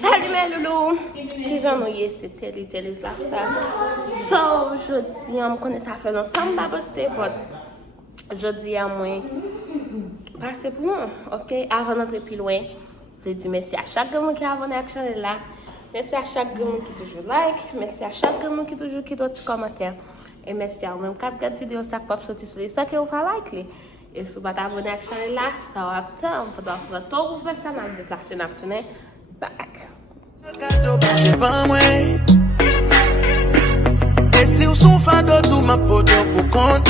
Salut mes loulous! Qui j'en ai c'était les lifestyle. So, jeudi, on me connaît ça fait longtemps que je posté, but jeudi à moi, passez pour moi, ok? Avant d'entrer plus loin, je dis merci à chaque monde qui a abonné à la chaîne là. Merci à chaque monde qui toujours like. Merci à chaque monde qui toujours quitte un petit commentaire. Et merci à vous-même qui regarde vidéo ça pour sortir sur les ça que vous faites like. Et si vous n'êtes pas abonné à la chaîne là, ça va attendre. Il faudra prendre temps pour faire ça, mais déplacer n'a tourné back. Et si vous sont fan de tout ma pote pour compte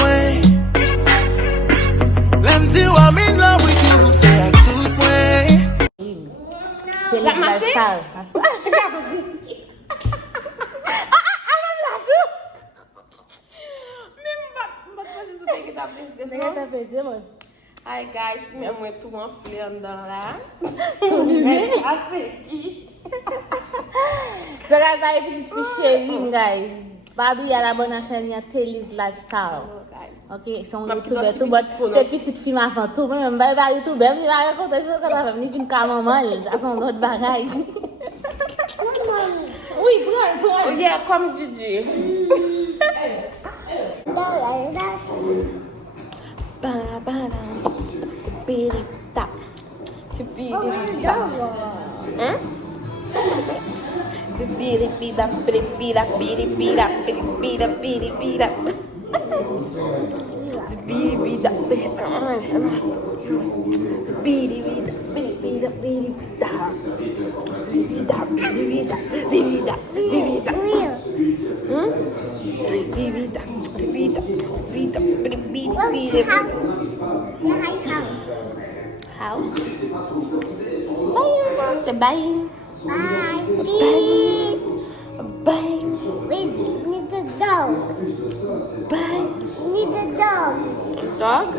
Let me do I'm in love with you, say I took way. C'est la lifestyle. Hi guys, minha mãe tu uma filha andando lá. Tô vendo. Aqui. So guys, vai petite ficherie, guys. Babi à la bonne chaîne Telly's Lifestyle. Ok, son youtuber tout bot. C'est petite fille avant tout, même pas youtuber, il va raconter que ça va venir qu'à maman, ça son autre bagage. Oui, prends. Oh yeah, comme Gigi. Pirita. Pirita. Hein? Piripira, piripira, piripira, piripira, piripira. Piripira, piripira, piripira, piripira. Zivida, zivida, zivida, zivida. Zivida, zivida, zivida, piripira. House. Bye. Say bye. Bye. Bye. We need a dog. Bye. Need a dog. Dog?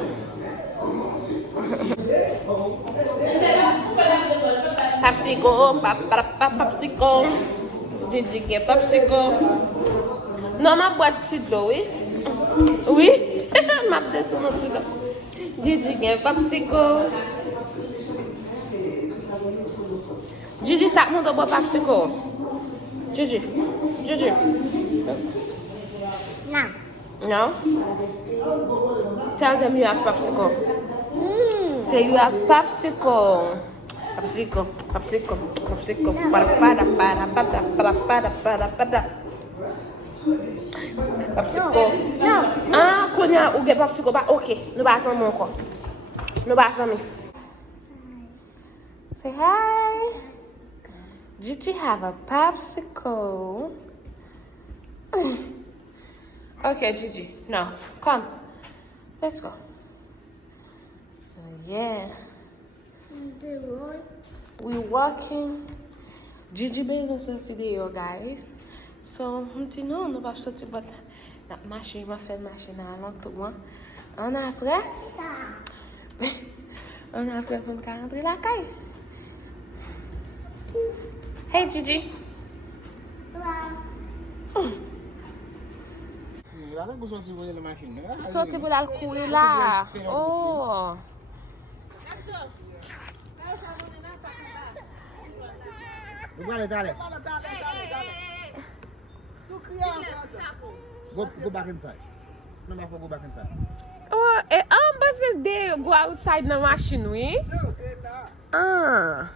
Popsicle, popsicle. Gigi quer popsicle. Non, ma boîte d'eau, oui? Oui? Ma boîte d'eau. Gigi quer popsicle. Gigi, ça monte au bois popsicle. Gigi. No. No? Tell them you have popsicle. Say you have popsicle. Popsicle. Para. Popsicle. No. Ah, konya ou get popsicle ba? Okay, nous passons mon corps. Nous passons. Say hi. Did you have a popsicle? Okay, Gigi. No, come. Let's go. Yeah. We walking. Gigi bem sorti de guys. So, não vai sortir but na machine, ma fait machine à l'entour. On a après. On a après pour rentrer la caille. Hey Gigi. Sorti pour la courir là. Oh. Dale. Go back inside. No, I go back inside. Oh, but they go outside the machine, we? Ah.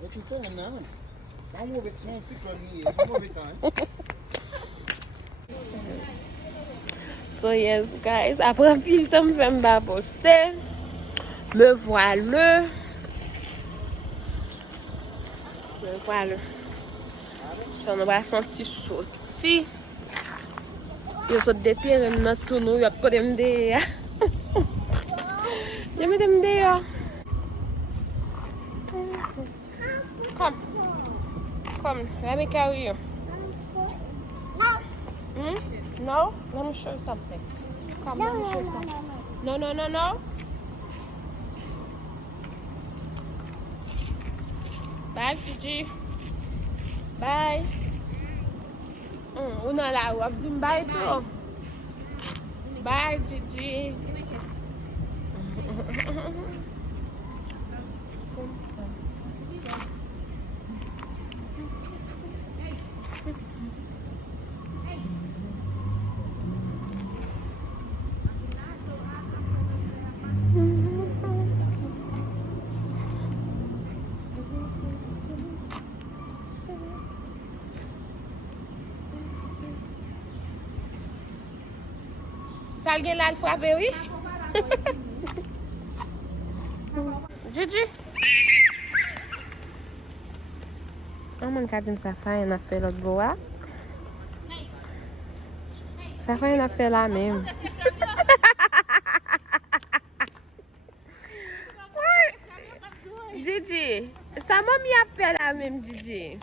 What you doing now? Don't move it. Don't fix on me. Move it on. So yes guys, après un peu de temps je vais poster. Me voilà. So on va faire un petit sorti. Je saute de terre dans tout nous, il faut dem de. Je me dem de. Come, let me carry you. No? Let me show you something. Come, let me show you something. No. Bye, Gigi. Bye. Ou nan la ou ap di m bye tou. Bye, Gigi. Sal gen la l frape, oui? Gigi? Aman ka din sa faye na fe lot bo a? Sa faye na fe la mem. Gigi, sa mami a fe la mem, Gigi.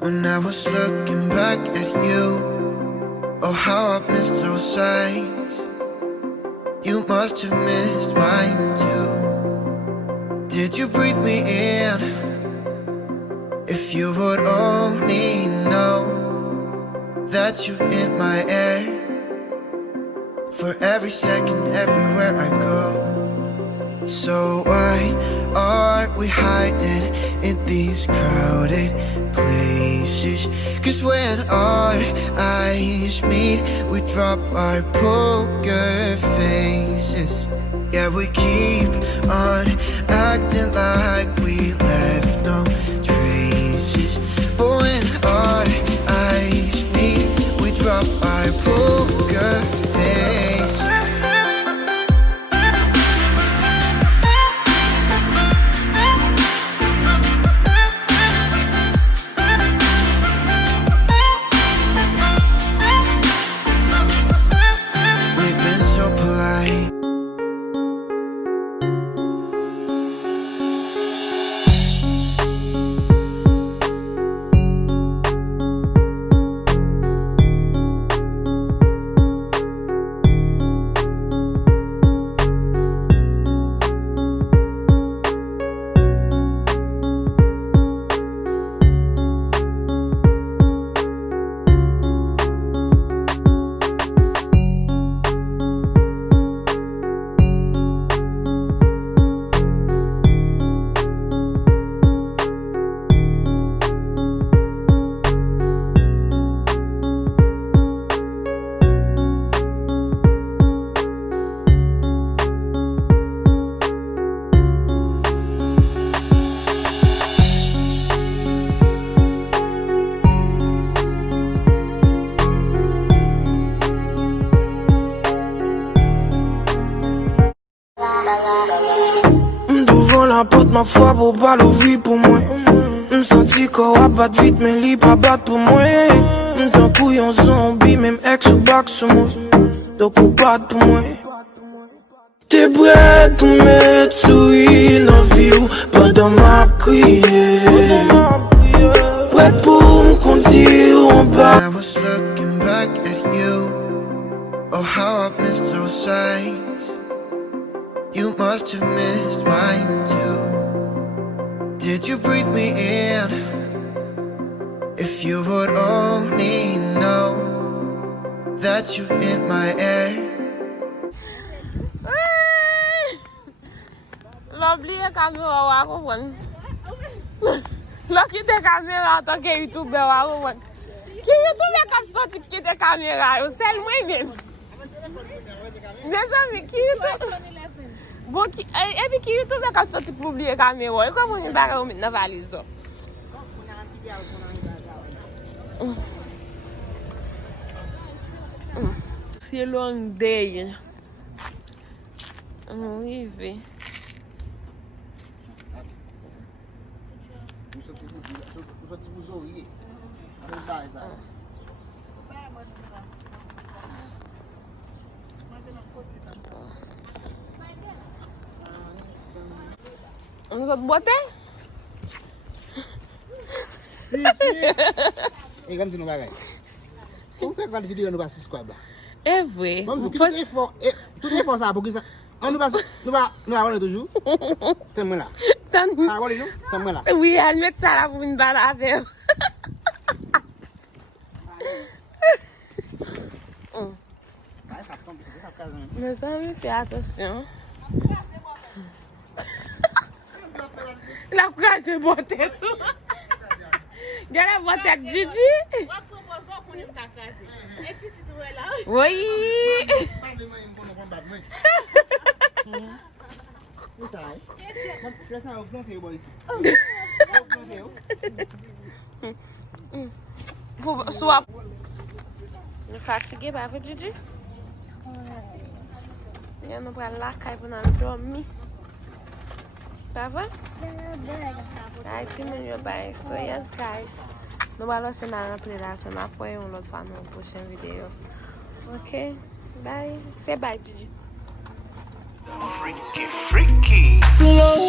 When I was looking back at you, oh how I've missed those sights. You must have missed mine too. Did you breathe me in? If you would only know that you're in my air. For every second, everywhere I go. So why are we hiding in these crowded places? 'Cause when our eyes meet, we drop our poker faces. Yeah, we keep on acting like we left no traces. But when our eyes meet, we drop our poker faces. apporte ma foi pour pas l'ouvrir pour moi. M'senti qu'on va battre vite, mais li pas battre pour moi. M'tan couillon zombie, même ex ou back sur moi. Donc ou battre pour moi. T'es prêt pour mettre souris dans vie ou pendant ma prière. Prêt pour m'conduire en bas. I was looking back at you. Oh, how I've missed those sights. You must have missed mine too. Did you breathe me in? If you would only know that you're in my air. L'oublié caméra wa comprendre. Là qui te caméra en tant que YouTuber wa comprendre. Qui YouTuber k'ap sorti qui te caméra yo, c'est moi même. Mes amis qui YouTube. Bon qui et puis qui YouTuber k'ap sorti pour oublier caméra. Et comment on va mettre dans valise ça? C'est long day. Oui, oui. On va botter? Si. Et comme si nous bagaille. On fait quoi de vidéo nous pas subscribe. C'est vrai. Tout effort ça pour que ça. On nous va toujours. T'es moi là. Ah, voilà, nous? T'es moi là. Oui, elle met ça là pour une balle avec. Mes amis, fais attention. La courage est bonne tête. Regarde la bonne tête, Gigi. Oui. Soit. Vous fatigué, pas avec Gigi? Eu não pra lá, cai pra dormir. Tá vendo? Ai, que melhor, bye. So, yes, guys. Não vai lá na playlist, não apoia um outro no próximo vídeo. Ok? Bye. Say bye, Gigi. Slow